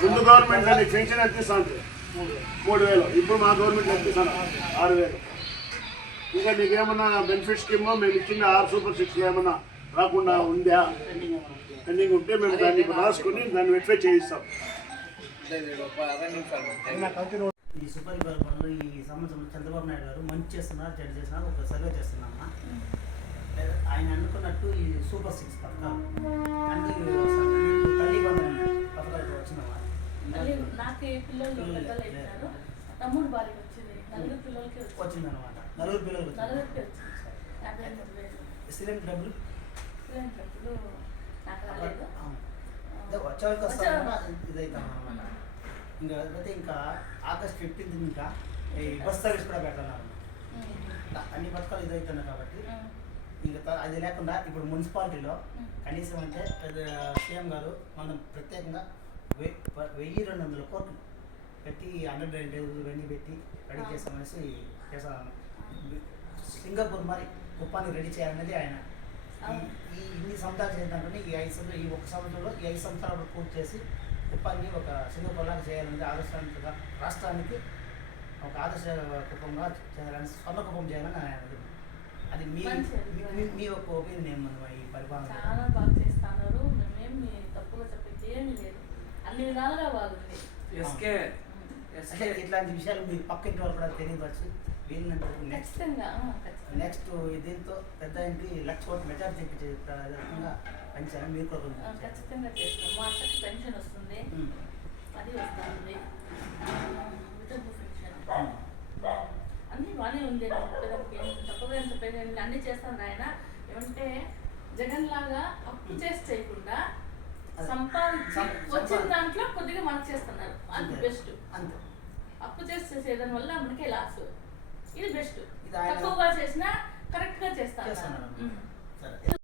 ముందు గవర్నమెంట్ అని పెన్షన్ ఎంత ఇస్తాను మూడు వేలు ఇప్పుడు మా గవర్నమెంట్ ఎంత ఇస్తాను ఆరు వేలు ఇంకా నీకేమన్నా బెనిఫిట్ స్కీమ్ మేము ఇచ్చిన ఆరు సూపర్ సిక్స్ ఏమన్నా రాకుండా ఉందా? పెండింగ్ ఉంటే మేము దాన్ని రాసుకుని దాన్ని వెరిఫై చేయిస్తాం. ఈ సూపర్ పనులు ఈ సంవత్సరం చంద్రబాబు నాయుడు గారు మంచి చేస్తున్నారు చెడు చేస్తున్నారు ఒక సర్వే చేస్తున్నామా? ఆయన అనుకున్నట్టు ఈ సూపర్ సిక్స్ పథకాలు. నాకు పిల్లలు పెద్దలు తమ్ముడు భార్యకి వచ్చింది. నలుగురు పిల్లలకి వచ్చింది. నలుగురు పిల్లలు నలుగురికి వచ్చింది. సిలిండర్ డబ్బులు? ఇలాంటప్పుడు నాకు రాలేదు. వచ్చేవారికి అనమాట ఇంకా అయితే ఇంకా ఆగస్ట్ ఫిఫ్టీన్త్ ఇంకా ఈ బస్ సర్వీస్ కూడా పెడుతున్నారు అన్ని పథకాలు ఇదవుతున్నాయి కాబట్టి ఇంకా అది లేకుండా ఇప్పుడు మున్సిపాలిటీలో కనీసం అంటే పెద్ద సీఎం గారు మనం ప్రత్యేకంగా వెయ్యి రెండు వందల కోట్లు పెట్టి అండర్ డ్రైనేజ్ ఇవన్నీ పెట్టి రెడీ చేసామనేసి చేసాము సింగపూర్ మరి కుప్పాన్ని రెడీ చేయాలనేది ఆయన. ఈ- ఇన్ని సంవత్సరాలు చేద్దామని ఈ ఐదు సంవత్సరాలు ఈ ఒక సంవత్సరంలో ఈ ఐదు సంవత్సరాలు పూర్తి చేసి కుప్పాన్ని ఒక సింగపూర్ లాగా చేయాలనేది ఆదర్శానికి రాష్ట్రానికి ఒక ఆదర్శ కుప్పంగా చేయాలని స్వర్ణ కుప్పం చేయాలని ఆయన. అది మీ. మీ- యొక్క ఒపీనియన్ ఏమన్నా ఈ పరిపాలన చాలా బాగా చేస్తున్నారు మేమేమి తప్పుగా అన్ని విధాలుగా బాగుంది ఎస్కే ఎస్కే. ఇట్లాంటి విషయాలు మీ పక్కింటి వాళ్ళు కూడా నెక్స్ట్ ఖచ్చితంగా నెక్స్ట్ దీంతో పెద్ద ఇంటి లక్ష కోట్ల మెజార్టీ విధంగా పెంచాలని మీరు కూడా ఖచ్చితంగా చేస్తాం. మా అక్కకి పెన్షన్ వస్తుంది. అది వస్తుంది. అన్ని బాగానే ఉంది. ఏం చెప్పేది. అన్ని చేస్తాను ఆయన ఏమంటే జగన్ లాగా అప్పు చేసి చేయకుండా. సంపాదించి వచ్చిన దాంట్లో కొద్దిగా మనకు చేస్తున్నారు. అది అంతే. బెస్ట్. అంతే. అప్పు చేసి చేసేదాని వల్ల మనకే లాస్. ఇది బెస్ట్. తక్కువగా చేసినా కరెక్ట్గా చేస్తాను